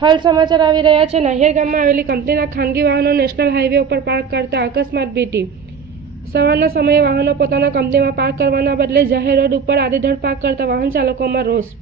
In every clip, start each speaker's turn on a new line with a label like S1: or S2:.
S1: હાલ સમાચાર આવી રહ્યા છે. નહેર ગામમાં આવેલી કંપનીના ખાનગી વાહનો નેશનલ હાઈવે ઉપર પાર્ક કરતા અકસ્માત ભીટી સવારના સમયે વાહનો પોતાના કંપનીમાં પાર્ક કરવાના બદલે જાહેર રોડ ઉપર આડેધડ પાર્ક કરતા વાહન ચાલકોમાં રોષ.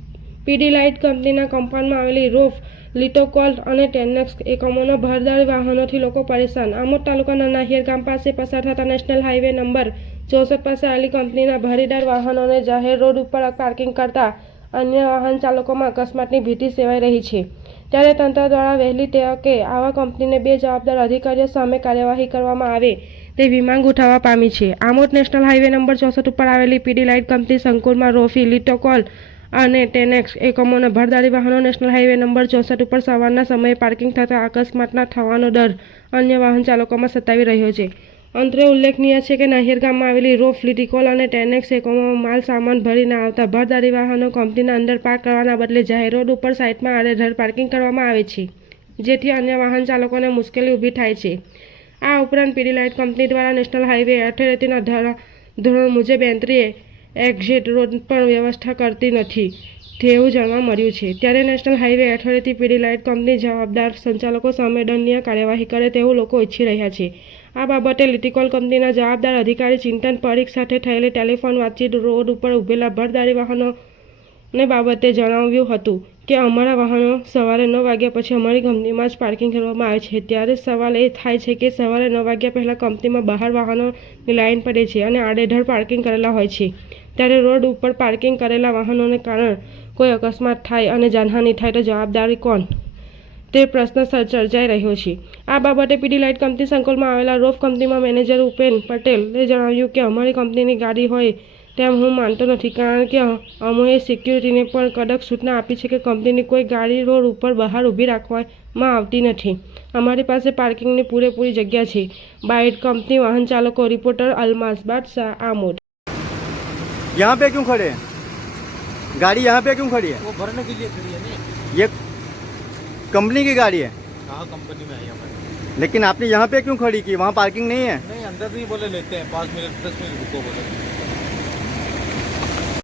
S1: પીડી લાઇટ કંપનીના કમ્પાઉન્ડમાં આવેલી રોફ લિટોકોલ અને ટેનેક્સ એકમોના ભરદાર વાહનોથી લોકો પરેશાન. આમોદ તાલુકાના નાહિયર ગામ પાસે પસાર થતા નેશનલ હાઈવે નંબર ચોસઠ પાસે આવેલી કંપનીના ભારીદાર વાહનોને જાહેર રોડ ઉપર પાર્કિંગ કરતા અન્ય વાહન ચાલકોમાં અકસ્માતની ભીતિ સેવાઈ રહી છે. ત્યારે તંત્ર દ્વારા વહેલી તકે આવા કંપનીને બે જવાબદાર અધિકારીઓ સામે કાર્યવાહી કરવામાં આવે તેવી માંગ ઉઠાવવા પામી છે. આમોદ નેશનલ હાઈવે નંબર ચોસઠ ઉપર આવેલી પીડી લાઇટ કંપની સંકુલમાં રોફી, લિટોકોલ અને ટેનેક્સ એકમોના ભરદારી વાહનો નેશનલ હાઈવે નંબર ચોસઠ ઉપર સવારના સમયે પાર્કિંગ થતા અકસ્માતના થવાનો ડર અન્ય વાહન ચાલકોમાં સતાવી રહ્યો છે. અંતરે ઉલ્લેખનીય છે કે નાહિયર ગામમાં આવેલી રોફ લિટિકોલ અને ટેનેક્સ એકમોમાં માલ સામાન ભરીને આવતા ભરદારી વાહનો કંપનીના અંદર પાર્ક કરવાના બદલે જાહેર રોડ ઉપર સાઇટમાં આડેધડ પાર્કિંગ કરવામાં આવે છે, જેથી અન્ય વાહન ચાલકોને મુશ્કેલી ઊભી થાય છે. આ ઉપરાંત પીડી લાઇટ કંપની દ્વારા નેશનલ હાઈવે અઠેરેતીના ધોરણ મુજબ એન્ટ્રીએ એક્ઝિટ રોડ પણ વ્યવસ્થા કરતી નથી. તેવું જાણવા મળ્યું છે. ત્યારે national highway authority PD light company જવાબદાર સંચાલકો સામે દંડનીય કાર્યવાહી કરે તેવું લોકો ઈચ્છી રહ્યા છે. આ બાબતે લિટિકોલ કંપનીના જવાબદાર અધિકારી ચિંતન પરીખ સાથે થયેલી ટેલિફોન વાતચીત રોડ ઉપર ઊભેલા ભરદારી વાહનોને બાબતે જણાવ્યું હતું કે, અમારા વાહનો સવારે નવ વાગ્યા પછી અમારી કંપનીમાં જ પાર્કિંગ કરવામાં આવે છે. ત્યારે સવાલ એ થાય છે કે, સવારે નવ વાગ્યા પહેલાં કંપનીમાં બહાર વાહનોની લાઇન પડે છે અને આડેધડ પાર્કિંગ કરેલા હોય છે. ત્યારે રોડ ઉપર પાર્કિંગ કરેલા વાહનોને કારણે કોઈ અકસ્માત થાય અને જાનહાનિ થાય તો જવાબદારી કોણ? તે પ્રશ્ન ચર્ચાઈ રહ્યો છે. આ બાબતે પીડી લાઇટ કંપની સંકુલમાં આવેલા રોફ કંપનીમાં મેનેજર ઉપેન પટેલે જણાવ્યું કે અમારી કંપનીની ગાડી હોય તેમ હું માનતો નથી, કારણ કે અમોએ સિક્યુરિટીને પણ કડક સૂચના આપી છે કે કંપનીની કોઈ ગાડી રોડ ઉપર બહાર ઊભી રાખવામાં આવતી નથી. અમારી પાસે પાર્કિંગની પૂરેપૂરી જગ્યા છે. બાઇટ કંપની વાહન ચાલકો રિપોર્ટર અલમાસ બાદશાહ આમોદ.
S2: યહાં પે ક્યું ખડે गाड़ी यहाँ पे क्यों खड़ी है?
S3: वो भरने के लिए खड़ी है नहीं
S2: ये कंपनी की गाड़ी है।
S3: हाँ कंपनी में है यहाँ
S2: लेकिन आपने यहाँ पे क्यों खड़ी की? वहाँ पार्किंग नहीं है?
S3: नहीं अंदर नहीं बोले लेते हैं पाँच मिनट दस मिनट रुको बोले।